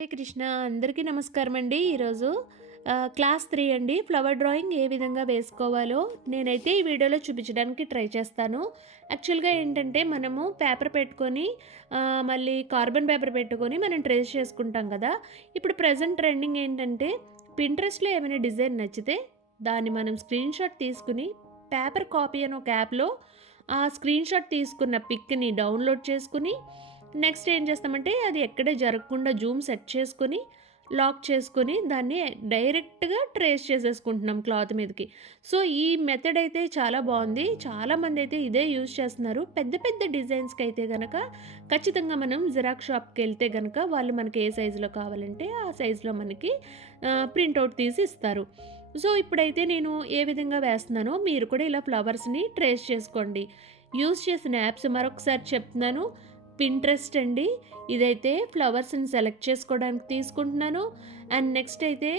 హరే కృష్ణ అందరికీ నమస్కారం అండి. ఈరోజు క్లాస్ 3 అండి. ఫ్లవర్ డ్రాయింగ్ ఏ విధంగా వేసుకోవాలో నేనైతే ఈ వీడియోలో చూపించడానికి ట్రై చేస్తాను. యాక్చువల్‌గా ఏంటంటే మనము పేపర్ పెట్టుకొని మళ్ళీ కార్బన్ పేపర్ పెట్టుకొని మనం ట్రేస్ చేసుకుంటాం కదా! ఇప్పుడు ప్రెజెంట్ ట్రెండింగ్ ఏంటంటే పింట్రెస్ట్‌లో ఏమైనా డిజైన్ నచ్చితే దాన్ని మనం స్క్రీన్‌షాట్ తీసుకొని పేపర్ కాపీ అని ఒక యాప్‌లో ఆ స్క్రీన్‌షాట్ తీసుకున్న పిక్‌ని డౌన్‌లోడ్ చేసుకొని నెక్స్ట్ ఏం చేస్తామంటే అది ఎక్కడే జరగకుండా జూమ్ సెట్ చేసుకొని, లాక్ చేసుకొని దాన్ని డైరెక్ట్‌గా ట్రేస్ చేసేసుకుంటున్నాం క్లాత్ మీదకి. సో, ఈ మెథడ్ అయితే చాలా బావుంది. చాలామందైతే ఇదే యూజ్ చేస్తున్నారు. పెద్ద పెద్ద డిజైన్స్‌కైతే గనక ఖచ్చితంగా మనం జిరాక్స్ షాప్‌కెళ్తే గనక వాళ్ళు మనకి ఏ సైజులో కావాలంటే ఆ సైజులో మనకి ప్రింటౌట్ తీసి ఇస్తారు. సో, ఇప్పుడైతే నేను ఏ విధంగా వేస్తున్నానో మీరు కూడా ఇలా ఫ్లవర్స్‌ని ట్రేస్ చేసుకోండి. యూజ్ చేసిన యాప్స్ మరొకసారి చెప్తున్నాను. పింట్రెస్ట్ అండి. ఇదైతే ఫ్లవర్స్‌ని సెలెక్ట్ చేసుకోవడానికి తీసుకుంటున్నాను. అండ్ నెక్స్ట్ అయితే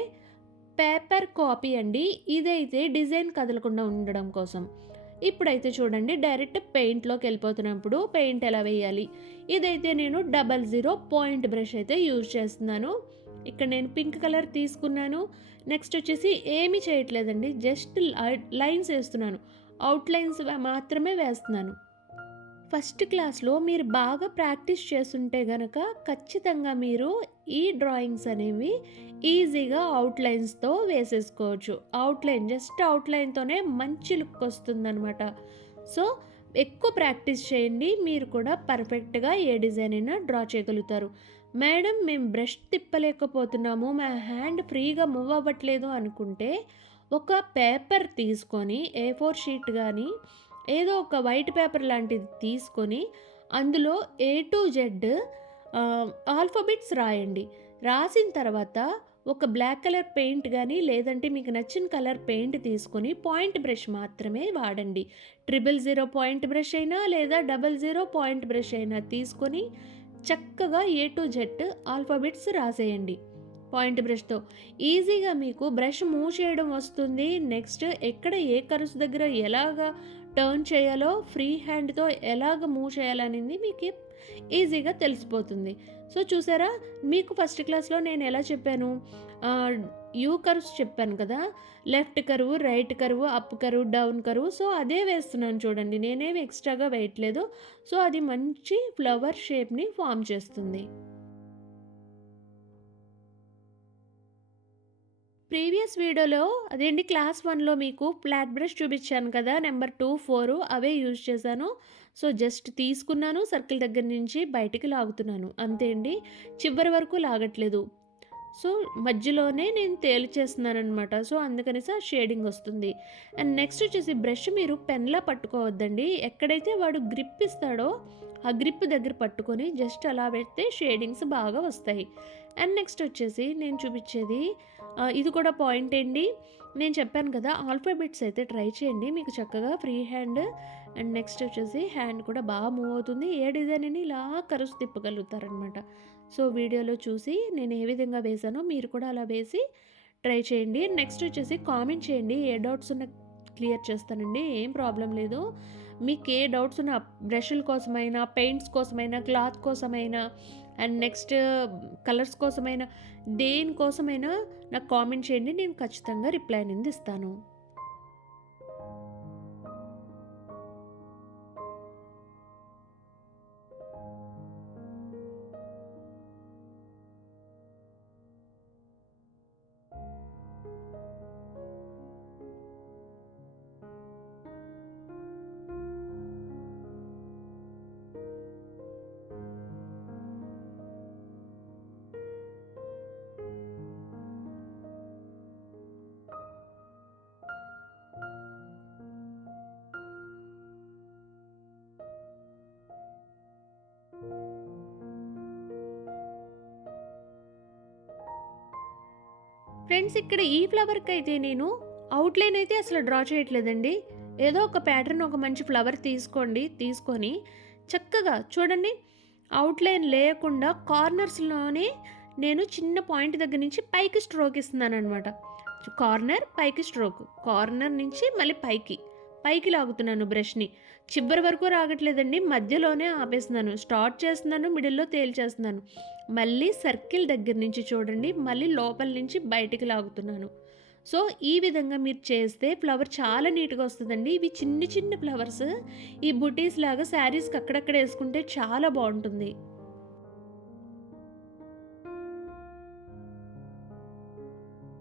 పేపర్ కాపీ అండి. ఇదైతే డిజైన్ కదలకుండా ఉండడం కోసం. ఇప్పుడైతే చూడండి డైరెక్ట్ పెయింట్‌లోకెళ్ళిపోతున్నప్పుడు పెయింట్ ఎలా వేయాలి. ఇదైతే నేను 00 పాయింట్ బ్రష్ అయితే యూజ్ చేస్తున్నాను. ఇక్కడ నేను పింక్ కలర్ తీసుకున్నాను. నెక్స్ట్ వచ్చేసి ఏమీ చేయట్లేదండి. Just lines ఏస్తున్నాను. ఔట్‌లైన్స్ మాత్రమే వేస్తున్నాను. ఫస్ట్ క్లాస్‌లో మీరు బాగా ప్రాక్టీస్ చేసుంటే గనక ఖచ్చితంగా మీరు ఈ డ్రాయింగ్స్ అనేవి ఈజీగా ఔట్‌లైన్స్‌తో వేసేసుకోవచ్చు. జస్ట్ ఔట్‌లైన్‌తోనే మంచి లుక్ వస్తుందనమాట. సో, ఎక్కువ ప్రాక్టీస్ చేయండి. మీరు కూడా పర్ఫెక్ట్‌గా ఏ డిజైన్ అయినా డ్రా చేయగలుగుతారు. మేడం మేము బ్రష్ తిప్పలేకపోతున్నాము. మా హ్యాండ్ ఫ్రీగా మూవ్ అవ్వట్లేదు అనుకుంటే ఒక పేపర్ తీసుకొని ఏ4 షీట్ గానీ ఏదో ఒక వైట్ పేపర్ లాంటిది తీసుకొని అందులో ఏ టు జెడ్ ఆల్ఫాబెట్స్ రాయండి. రాసిన తర్వాత ఒక బ్లాక్ కలర్ పెయింట్ గానీ లేదంటే మీకు నచ్చిన కలర్ పెయింట్ తీసుకొని పాయింట్ బ్రష్ మాత్రమే వాడండి. 000 పాయింట్ బ్రష్ అయినా లేదా 00 పాయింట్ బ్రష్ అయినా తీసుకొని చక్కగా A to Z alphabets రాసేయండి point బ్రష్‌తో. ఈజీగా మీకు బ్రష్ మూవ్ చేయడం వస్తుంది. నెక్స్ట్ ఎక్కడ ఏ కర్వ్స్ దగ్గర ఎలాగా టర్న్ చేయాలో, ఫ్రీ హ్యాండ్‌తో ఎలాగ మూవ్ చేయాలనేది మీకు ఈజీగా తెలిసిపోతుంది. సో, చూసారా? మీకు ఫస్ట్ క్లాస్‌లో నేను ఎలా చెప్పాను? ఆహ్, యూ కర్వ్స్ చెప్పాను కదా! Left curve, right curve, up curve, down curve. So, అదే వేస్తున్నాను చూడండి. నేనేమి ఎక్స్‌ట్రాగా వేయట్లేదు. సో, అది మంచి ఫ్లవర్ షేప్‌ని ఫార్మ్ చేస్తుంది. ప్రీవియస్ వీడియోలో అదేంటి క్లాస్ 1లో మీకు ఫ్లాట్ బ్రష్ చూపించాను కదా! నెంబర్ 2, 4 అవే యూజ్ చేశాను. సో, జస్ట్ తీసుకున్నాను సర్కిల్ దగ్గర నుంచి బయటికి లాగుతున్నాను. అంతే అండి. చివరి వరకు లాగట్లేదు. సో, మధ్యలోనే నేను తేల్చేస్తున్నాననమాట. సో, అందుకనేసి ఆ షేడింగ్ వస్తుంది. అండ్ నెక్స్ట్ వచ్చేసి బ్రష్ మీరు పెన్‌లా పట్టుకోవద్దండి. ఎక్కడైతే వాడు గ్రిప్ ఇస్తాడో ఆ గ్రిప్ దగ్గర పట్టుకొని జస్ట్ అలా పెడితే షేడింగ్స్ బాగా వస్తాయి. అండ్ నెక్స్ట్ వచ్చేసి నేను చూపించేది ఇది కూడా పాయింట్ అండి. నేను చెప్పాను కదా! ఆల్ఫాబెట్స్ అయితే ట్రై చేయండి. మీకు చక్కగా ఫ్రీ హ్యాండ్ అండ్ నెక్స్ట్ వచ్చేసి హ్యాండ్ కూడా బాగా మూవ్ అవుతుంది. ఏ డిజైన్ అని ఇలా కరుసు తిప్పగలుగుతారనమాట. సో, వీడియోలో చూసి నేను ఏ విధంగా వేశానో మీరు కూడా అలా వేసి ట్రై చేయండి. నెక్స్ట్ వచ్చేసి కామెంట్ చేయండి. ఏ డౌట్స్ ఉన్నా క్లియర్ చేస్తానండి. ఏం ప్రాబ్లమ్ లేదు. మీకు ఏ డౌట్స్ ఉన్నా బ్రష్‌ల కోసమైనా, పెయింట్స్ కోసమైనా, క్లాత్ కోసమైనా అండ్ నెక్స్ట్ కలర్స్ కోసమైనా, దేనికోసమైనా నాకు కామెంట్ చేయండి. నేను ఖచ్చితంగా రిప్లై అనేది ఇస్తాను. ఫ్రెండ్స్ ఇక్కడ ఈ ఫ్లవర్‌కైతే నేను ఔట్‌లైన్ అయితే అసలు డ్రా చేయట్లేదండి. ఏదో ఒక ప్యాటర్న్ ఒక మంచి ఫ్లవర్ తీసుకోండి. తీసుకొని చక్కగా చూడండి ఔట్‌లైన్ లేకుండా కార్నర్స్‌లోనే నేను చిన్న పాయింట్ దగ్గర నుంచి పైకి స్ట్రోక్ ఇస్తున్నాననమాట. కార్నర్, పైకి స్ట్రోక్. కార్నర్ నుంచి మళ్ళీ పైకి. పైకి లాగుతున్నాను బ్రష్‌ని. చివరి వరకు రాగట్లేదండి. మధ్యలోనే ఆపేస్తున్నాను. స్టార్ట్ చేస్తున్నాను, మిడిల్‌లో తేల్చేస్తున్నాను. మళ్ళీ సర్కిల్ దగ్గర నుంచి చూడండి, మళ్ళీ లోపల నుంచి బయటికి లాగుతున్నాను. సో, ఈ విధంగా మీరు చేస్తే ఫ్లవర్ చాలా నీట్‌గా వస్తదండి. ఇవి చిన్ని చిన్ని ఫ్లవర్స్ ఈ బుటీస్‌లాగా శారీస్‌కి అక్కడక్కడ యేసుకుంటే చాలా బావుంటుంది.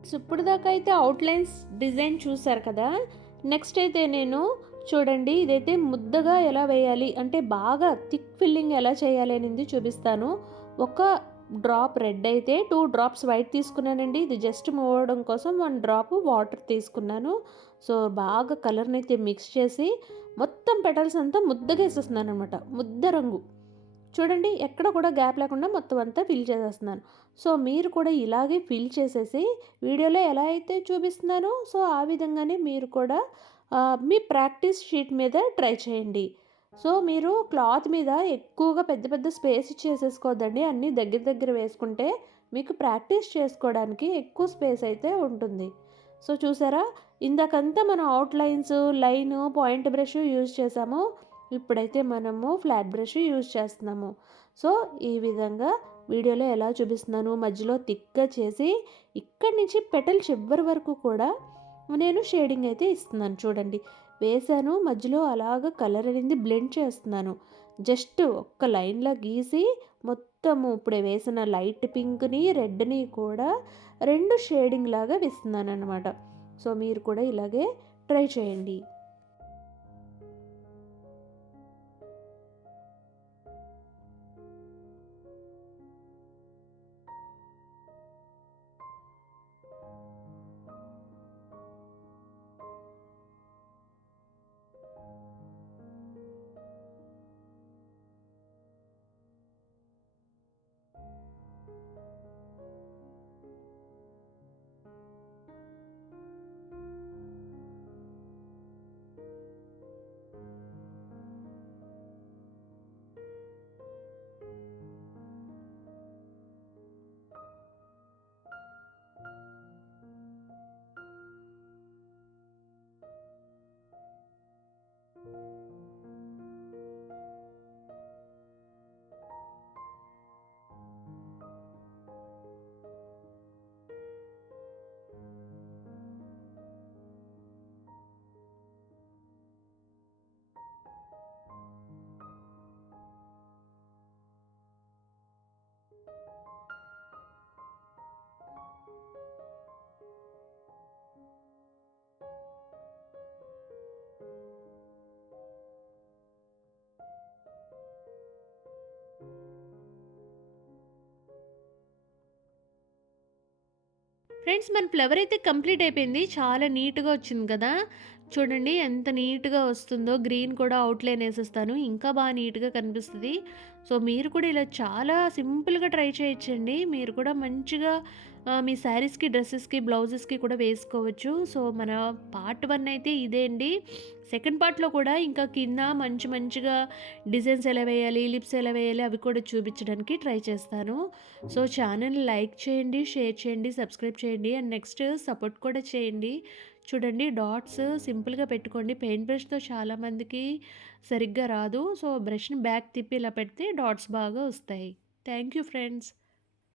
సో, ఇప్పటిదాకా అయితే అవుట్‌లైన్స్ డిజైన్ చూసారు కదా! నెక్స్ట్ అయితే నేను చూడండి ఇదైతే ముద్దగా ఎలా వేయాలి అంటే బాగా థిక్ ఫిల్లింగ్ ఎలా చేయాలి అనేది చూపిస్తాను. ఒక డ్రాప్ రెడ్ అయితే 2 డ్రాప్స్ వైట్ తీసుకున్నానండి. ఇది జస్ట్ మూవ్ అవ్వడం కోసం 1 డ్రాప్ వాటర్ తీసుకున్నాను. సో, బాగా కలర్‌నైతే మిక్స్ చేసి మొత్తం పెటల్స్ అంతా ముద్దగా ఏసేస్తున్నాననమాట. ముద్ద రంగు. చూడండి ఎక్కడ కూడా గ్యాప్ లేకుండా మొత్తం అంతా ఫిల్ చేసేస్తున్నాను. సో, మీరు కూడా ఇలాగే ఫిల్ చేసేసి వీడియోలో ఎలా అయితే చూపిస్తున్నానో సో, ఆ విధంగానే మీరు కూడా మీ ప్రాక్టీస్ షీట్ మీద ట్రై చేయండి. సో, మీరు క్లాత్ మీద ఎక్కువగా పెద్ద పెద్ద స్పేస్ ఇచ్చేసేసుకోవద్దండి. అన్నీ దగ్గర దగ్గర వేసుకుంటే మీకు ప్రాక్టీస్ చేసుకోవడానికి ఎక్కువ స్పేస్ అయితే ఉంటుంది. సో, చూసారా? ఇందాకంతా మనం outlines, line, point brush use చేసాము. ఇప్పుడైతే మనము ఫ్లాట్ బ్రష్ యూజ్ చేస్తున్నాము. సో, ఈ విధంగా వీడియోలో ఎలా చూపిస్తున్నాను మధ్యలో థిక్‌గా చేసి ఇక్కడి నుంచి పెటల్ చివరి వరకు కూడా నేను షేడింగ్ అయితే ఇస్తున్నాను చూడండి. వేశాను మధ్యలో అలాగా కలర్ అనేది బ్లెండ్ చేస్తున్నాను. జస్ట్ ఒక్క లైన్‌లా గీసి మొత్తము ఇప్పుడే వేసిన లైట్ పింక్‌ని, రెడ్‌ని కూడా 2 షేడింగ్ లాగా వేస్తున్నాననమాట. సో, మీరు కూడా ఇలాగే ట్రై చేయండి. ఫ్రెండ్స్ మన ఫ్లవర్ అయితే కంప్లీట్ అయిపోయింది. చాలా నీట్‌గా వచ్చింది కదా! చూడండి ఎంత నీట్‌గా వస్తుందో. గ్రీన్ కూడా అవుట్‌లైన్ ఏసేస్తాను. ఇంకా నీట్‌గా కనిపిస్తది. సో, మీరు కూడా ఇలా చాలా సింపుల్‌గా ట్రై చేయొచ్చండి. మీరు కూడా మంచిగా మీ శారీస్‌కి, డ్రెసెస్‌కి, బ్లౌజెస్‌కి కూడా వేసుకోవచ్చు. సో, మన పార్ట్ 1 అయితే ఇదే అండి. సెకండ్ పార్ట్‌లో కూడా ఇంకా కింద మంచిగా డిజైన్స్ ఎలా వేయాలి, లిప్స్ ఎలా వేయాలి అవి కూడా చూపించడానికి ట్రై చేస్తాను. సో, ఛానల్‌ని లైక్ చేయండి, షేర్ చేయండి, సబ్స్క్రైబ్ చేయండి అండ్ నెక్స్ట్ సపోర్ట్ కూడా చేయండి. చూడండి డాట్స్ సింపుల్‌గా పెట్టుకోండి. పెయింట్ బ్రష్‌తో చాలామందికి సరిగ్గా రాదు. సో, బ్రష్‌ని బ్యాక్ తిప్పి ఇలా పెడితే డాట్స్ బాగా వస్తాయి. Thank you friends.